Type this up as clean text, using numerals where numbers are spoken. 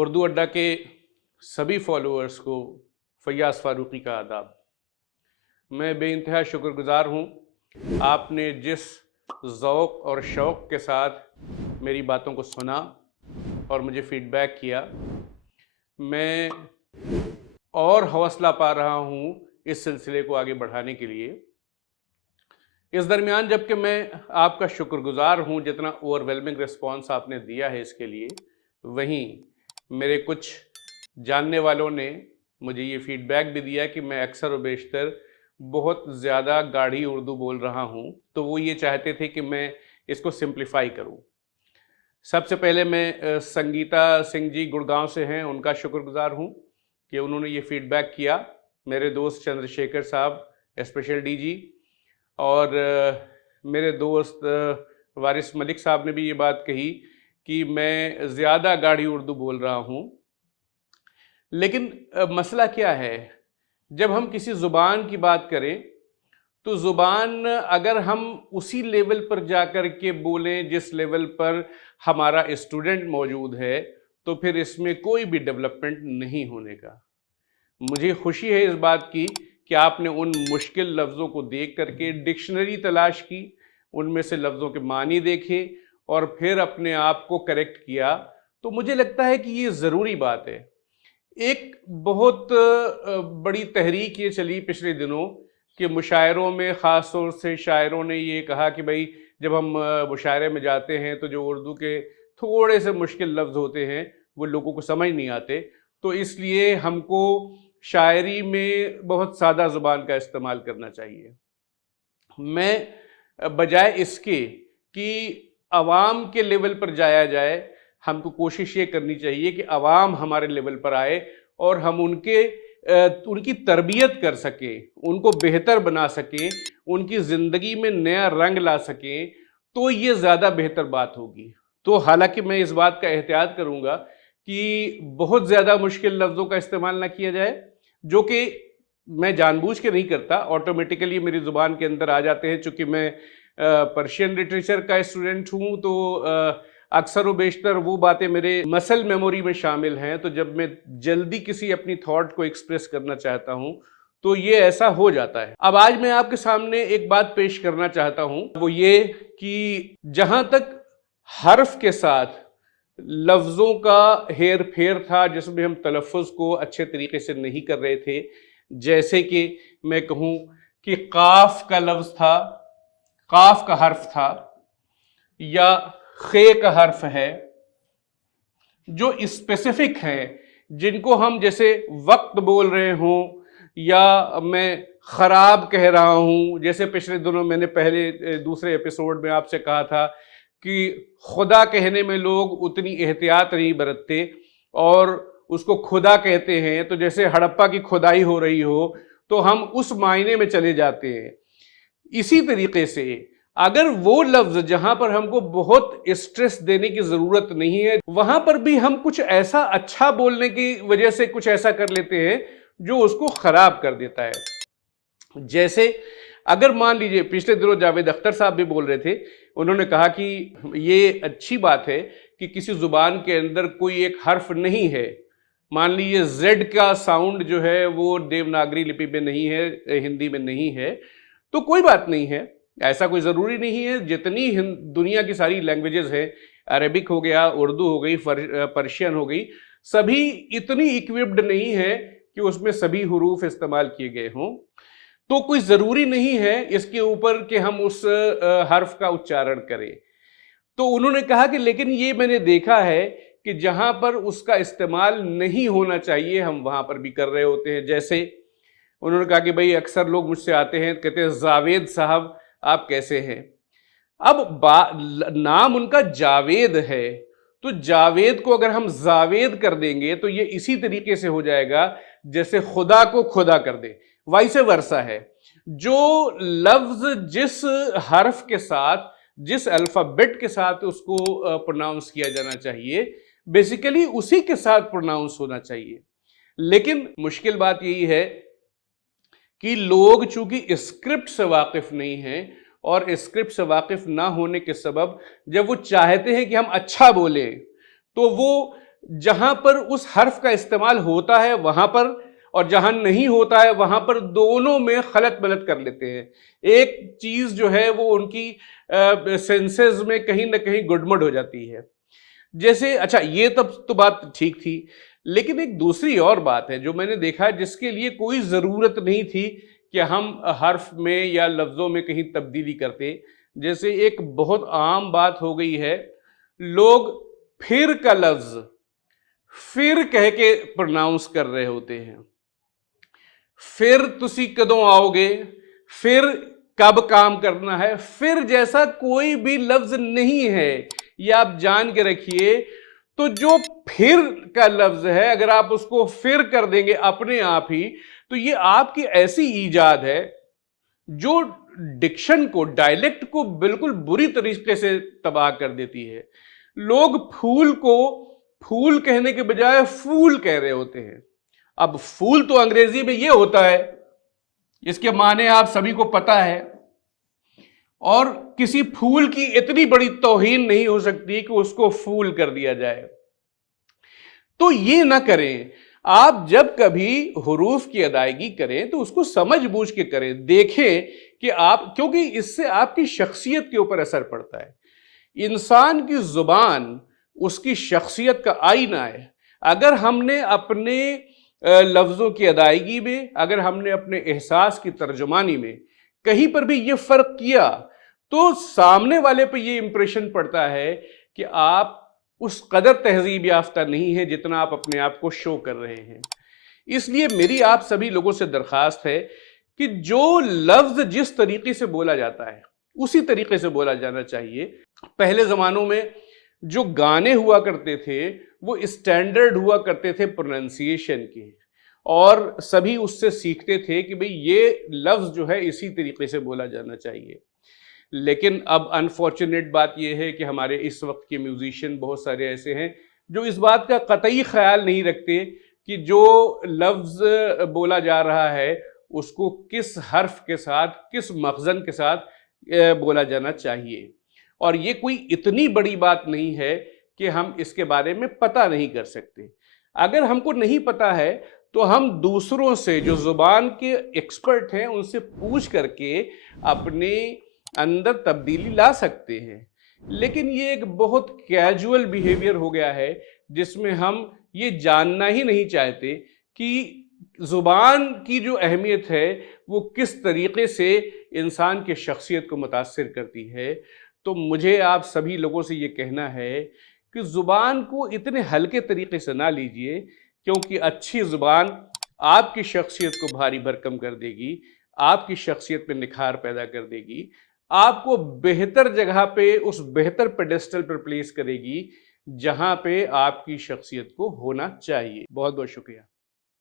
اردو اڈا کے سبھی فالوورز کو فیاض فاروقی کا آداب۔ میں بے انتہا شکر گزار ہوں آپ نے جس ذوق اور شوق کے ساتھ میری باتوں کو سنا اور مجھے فیڈ بیک کیا۔ میں اور حوصلہ پا رہا ہوں اس سلسلے کو آگے بڑھانے کے لیے۔ اس درمیان جبکہ میں آپ کا شکر گزار ہوں جتنا اوور ویلمنگ رسپانس آپ نے دیا ہے اس کے لیے، وہیں میرے کچھ جاننے والوں نے مجھے یہ فیڈ بیک بھی دیا کہ میں اکثر و بیشتر بہت زیادہ گاڑھی اردو بول رہا ہوں، تو وہ یہ چاہتے تھے کہ میں اس کو سمپلیفائی کروں۔ سب سے پہلے میں سنگیتا سنگھ جی گڑگاؤں سے ہیں، ان کا شکر گزار ہوں کہ انہوں نے یہ فیڈ بیک کیا۔ میرے دوست چندر شیکھر صاحب اسپیشل ڈی جی، اور میرے دوست وارث ملک صاحب نے بھی یہ بات کہی کہ میں زیادہ گاڑھی اردو بول رہا ہوں۔ لیکن مسئلہ کیا ہے، جب ہم کسی زبان کی بات کریں تو زبان اگر ہم اسی لیول پر جا کر کے بولیں جس لیول پر ہمارا اسٹوڈنٹ موجود ہے، تو پھر اس میں کوئی بھی ڈیولپمنٹ نہیں ہونے کا۔ مجھے خوشی ہے اس بات کی کہ آپ نے ان مشکل لفظوں کو دیکھ کر کے ڈکشنری تلاش کی، ان میں سے لفظوں کے معنی دیکھے اور پھر اپنے آپ کو کریکٹ کیا۔ تو مجھے لگتا ہے کہ یہ ضروری بات ہے۔ ایک بہت بڑی تحریک یہ چلی پچھلے دنوں کہ مشاعروں میں خاص طور سے شاعروں نے یہ کہا کہ بھائی جب ہم مشاعرے میں جاتے ہیں تو جو اردو کے تھوڑے سے مشکل لفظ ہوتے ہیں وہ لوگوں کو سمجھ نہیں آتے، تو اس لیے ہم کو شاعری میں بہت سادہ زبان کا استعمال کرنا چاہیے۔ میں بجائے اس کے کہ عوام کے لیول پر جایا جائے، ہم کو کوشش یہ کرنی چاہیے کہ عوام ہمارے لیول پر آئے اور ہم ان کی تربیت کر سکیں، ان کو بہتر بنا سکیں، ان کی زندگی میں نیا رنگ لا سکیں، تو یہ زیادہ بہتر بات ہوگی۔ تو حالانکہ میں اس بات کا احتیاط کروں گا کہ بہت زیادہ مشکل لفظوں کا استعمال نہ کیا جائے، جو کہ میں جان بوجھ کے نہیں کرتا، آٹومیٹیکلی میری زبان کے اندر آ جاتے ہیں۔ چونکہ میں پرشین لٹریچر کا اسٹوڈنٹ ہوں تو اکثر و بیشتر وہ باتیں میرے مسل میموری میں شامل ہیں، تو جب میں جلدی کسی اپنی تھاٹ کو ایکسپریس کرنا چاہتا ہوں تو یہ ایسا ہو جاتا ہے۔ اب آج میں آپ کے سامنے ایک بات پیش کرنا چاہتا ہوں، وہ یہ کہ جہاں تک حرف کے ساتھ لفظوں کا ہیر پھیر تھا جس میں ہم تلفظ کو اچھے طریقے سے نہیں کر رہے تھے، جیسے کہ میں کہوں کہ قاف کا لفظ تھا، قاف کا حرف تھا، یا خے کا حرف ہے، جو اسپیسیفک ہیں، جن کو ہم جیسے وقت بول رہے ہوں یا میں خراب کہہ رہا ہوں، جیسے پچھلے دنوں میں نے پہلے دوسرے ایپیسوڈ میں آپ سے کہا تھا کہ خدا کہنے میں لوگ اتنی احتیاط نہیں برتتے اور اس کو خدا کہتے ہیں، تو جیسے ہڑپا کی کھدائی ہو رہی ہو تو ہم اس معنی میں چلے جاتے ہیں۔ اسی طریقے سے اگر وہ لفظ جہاں پر ہم کو بہت اسٹریس دینے کی ضرورت نہیں ہے، وہاں پر بھی ہم کچھ ایسا اچھا بولنے کی وجہ سے کچھ ایسا کر لیتے ہیں جو اس کو خراب کر دیتا ہے۔ جیسے اگر مان لیجئے پچھلے دنوں جاوید اختر صاحب بھی بول رہے تھے، انہوں نے کہا کہ یہ اچھی بات ہے کہ کسی زبان کے اندر کوئی ایک حرف نہیں ہے، مان لیجئے زیڈ کا ساؤنڈ جو ہے وہ دیوناگری لپی میں نہیں ہے، ہندی میں نہیں ہے، تو کوئی بات نہیں ہے، ایسا کوئی ضروری نہیں ہے۔ جتنی دنیا کی ساری لینگویجز ہیں، عربک ہو گیا، اردو ہو گئی، پرشین ہو گئی، سبھی اتنی ایکوپڈ نہیں ہے کہ اس میں سبھی حروف استعمال کیے گئے ہوں، تو کوئی ضروری نہیں ہے اس کے اوپر کہ ہم اس حرف کا اچارن کریں۔ تو انہوں نے کہا کہ لیکن یہ میں نے دیکھا ہے کہ جہاں پر اس کا استعمال نہیں ہونا چاہیے ہم وہاں پر بھی کر رہے ہوتے ہیں۔ جیسے انہوں نے کہا کہ بھئی اکثر لوگ مجھ سے آتے ہیں، کہتے ہیں جاوید صاحب آپ کیسے ہیں؟ اب نام ان کا جاوید ہے، تو جاوید کو اگر ہم زاوید کر دیں گے تو یہ اسی طریقے سے ہو جائے گا جیسے خدا کو خدا کر دے، وائس ورثہ ہے۔ جو لفظ جس حرف کے ساتھ، جس الفابیٹ کے ساتھ اس کو پروناؤنس کیا جانا چاہیے، بیسیکلی اسی کے ساتھ پروناؤنس ہونا چاہیے۔ لیکن مشکل بات یہی ہے کہ لوگ چونکہ اسکرپٹ سے واقف نہیں ہیں، اور اسکرپٹ سے واقف نہ ہونے کے سبب جب وہ چاہتے ہیں کہ ہم اچھا بولیں تو وہ جہاں پر اس حرف کا استعمال ہوتا ہے وہاں پر اور جہاں نہیں ہوتا ہے وہاں پر دونوں میں خلط ملط کر لیتے ہیں. ایک چیز جو ہے وہ ان کی سینسز میں کہیں نہ کہیں گڑمڑ ہو جاتی ہے. جیسے اچھا یہ تب تو بات ٹھیک تھی، لیکن ایک دوسری اور بات ہے جو میں نے دیکھا جس کے لیے کوئی ضرورت نہیں تھی کہ ہم حرف میں یا لفظوں میں کہیں تبدیلی کرتے. جیسے ایک بہت عام بات ہو گئی ہے، لوگ پھر کا لفظ پھر کہہ کے پرناؤنس کر رہے ہوتے ہیں. پھر تسی کدوں آؤ گے، پھر کب کام کرنا ہے، پھر جیسا کوئی بھی لفظ نہیں ہے. یہ آپ جان کے رکھیے. تو جو پھر کا لفظ ہے اگر آپ اس کو پھر کر دیں گے اپنے آپ ہی تو یہ آپ کی ایسی ایجاد ہے جو ڈکشن کو، ڈائلیکٹ کو بالکل بری طریقے سے تباہ کر دیتی ہے. لوگ پھول کو پھول کہنے کے بجائے پھول کہہ رہے ہوتے ہیں. اب پھول تو انگریزی میں یہ ہوتا ہے، اس کے معنی آپ سبھی کو پتا ہے، اور کسی پھول کی اتنی بڑی توہین نہیں ہو سکتی کہ اس کو پھول کر دیا جائے. تو یہ نہ کریں. آپ جب کبھی حروف کی ادائیگی کریں تو اس کو سمجھ بوجھ کے کریں، دیکھیں کہ آپ، کیونکہ اس سے آپ کی شخصیت کے اوپر اثر پڑتا ہے. انسان کی زبان اس کی شخصیت کا آئینہ ہے. اگر ہم نے اپنے لفظوں کی ادائیگی میں، اگر ہم نے اپنے احساس کی ترجمانی میں کہیں پر بھی یہ فرق کیا تو سامنے والے پہ یہ امپریشن پڑتا ہے کہ آپ اس قدر تہذیب یافتہ نہیں ہے جتنا آپ اپنے آپ کو شو کر رہے ہیں. اس لیے میری آپ سبھی لوگوں سے درخواست ہے کہ جو لفظ جس طریقے سے بولا جاتا ہے اسی طریقے سے بولا جانا چاہیے. پہلے زمانوں میں جو گانے ہوا کرتے تھے وہ اسٹینڈرڈ ہوا کرتے تھے پروننسیشن کے، اور سبھی اس سے سیکھتے تھے کہ بھئی یہ لفظ جو ہے اسی طریقے سے بولا جانا چاہیے. لیکن اب انفارچونیٹ بات یہ ہے کہ ہمارے اس وقت کے میوزیشین بہت سارے ایسے ہیں جو اس بات کا قطعی خیال نہیں رکھتے کہ جو لفظ بولا جا رہا ہے اس کو کس حرف کے ساتھ، کس مخزن کے ساتھ بولا جانا چاہیے. اور یہ کوئی اتنی بڑی بات نہیں ہے کہ ہم اس کے بارے میں پتہ نہیں کر سکتے. اگر ہم کو نہیں پتہ ہے تو ہم دوسروں سے جو زبان کے ایکسپرٹ ہیں ان سے پوچھ کر کے اپنے اندر تبدیلی لا سکتے ہیں. لیکن یہ ایک بہت کیجول بیہیویئر ہو گیا ہے جس میں ہم یہ جاننا ہی نہیں چاہتے کہ زبان کی جو اہمیت ہے وہ کس طریقے سے انسان کی شخصیت کو متاثر کرتی ہے. تو مجھے آپ سبھی لوگوں سے یہ کہنا ہے کہ زبان کو اتنے ہلکے طریقے سے نہ لیجئے، کیونکہ اچھی زبان آپ کی شخصیت کو بھاری بھرکم کر دے گی، آپ کی شخصیت میں نکھار پیدا کر دے گی، آپ کو بہتر جگہ پہ، اس بہتر پیڈسٹل پر پلیس کرے گی جہاں پہ آپ کی شخصیت کو ہونا چاہیے. بہت بہت شکریہ.